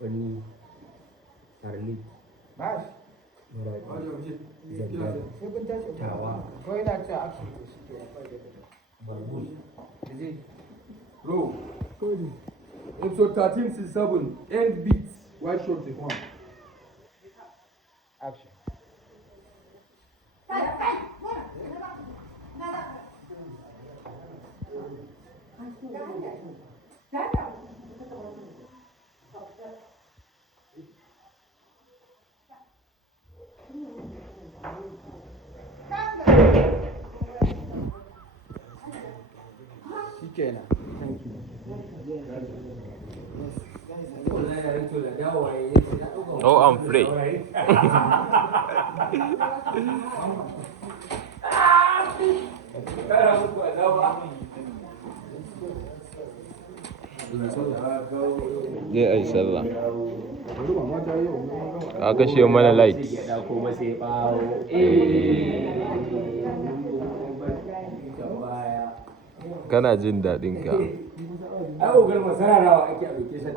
wani arli tawa Roll. Episode 13 to 7. End beats. White short take one. Action. shikenan Oh, I'm free. Zai ai sallah. Ka kashe mana light. Kana jin daɗin ka. Ai, ogar masararawa ake a location